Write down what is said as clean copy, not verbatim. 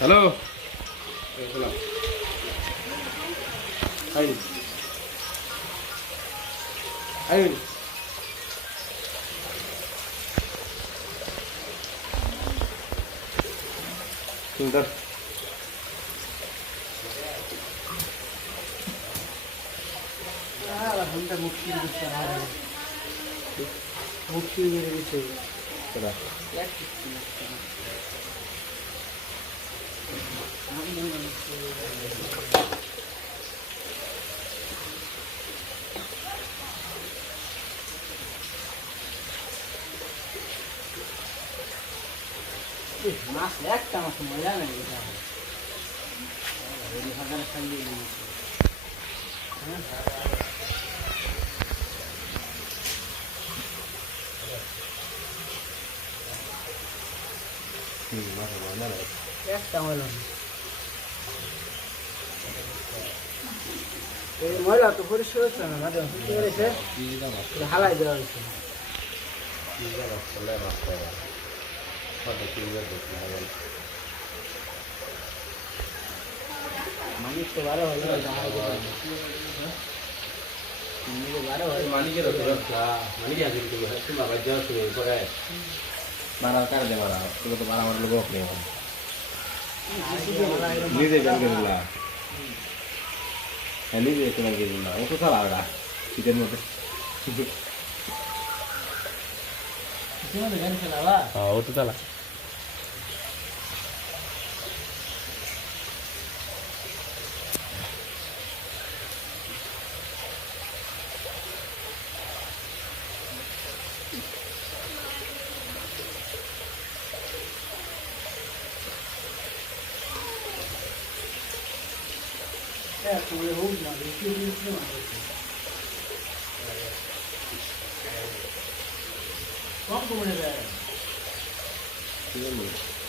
hello সুন্দর মুক্তি মেরে দিচ্ছে মাছ একটা মাছ মজা নেই একটা ময়লা তো পরিষ্কার হচ্ছে না মাঝে মাঝে হালাই দেওয়া হয়েছে মানুষ তো বারো হয়ে মারা কার দে মারা তুই তো মারা আমার লোক নেই নিজে জান কে দিলা নিজে কেন কে দিলা ও তো সালা ওটা শীতের মধ্যে হ্যাঁ ও তো সালা come home now, they feel you come to